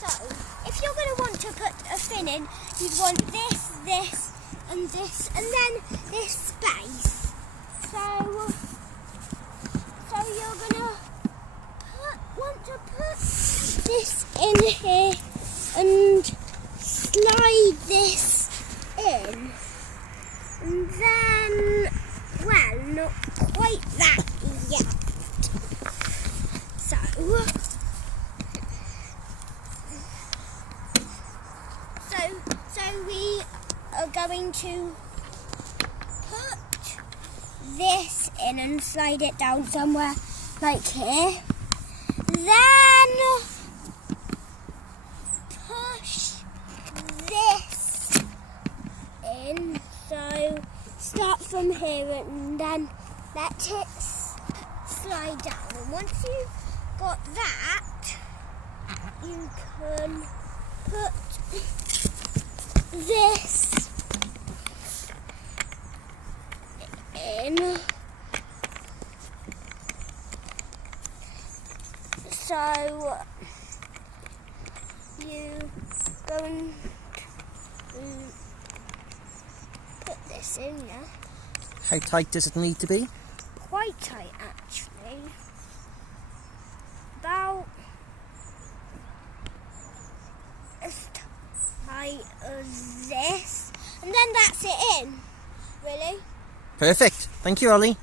So, if you're going to want to put a fin in, you'd want this, this, and this, and then this space. So you're going to want to put this in here and slide this in. And then, well, not quite that yet. So we are going to put this in and slide it down somewhere like here. Then push this in. So start from here and then let it slide down. And once you've got that, you can put this in. So you go and put this in, yeah? How tight does it need to be? Quite tight, actually. About as tight as this. And then that's it in, really. Perfect. Thank you, Ollie.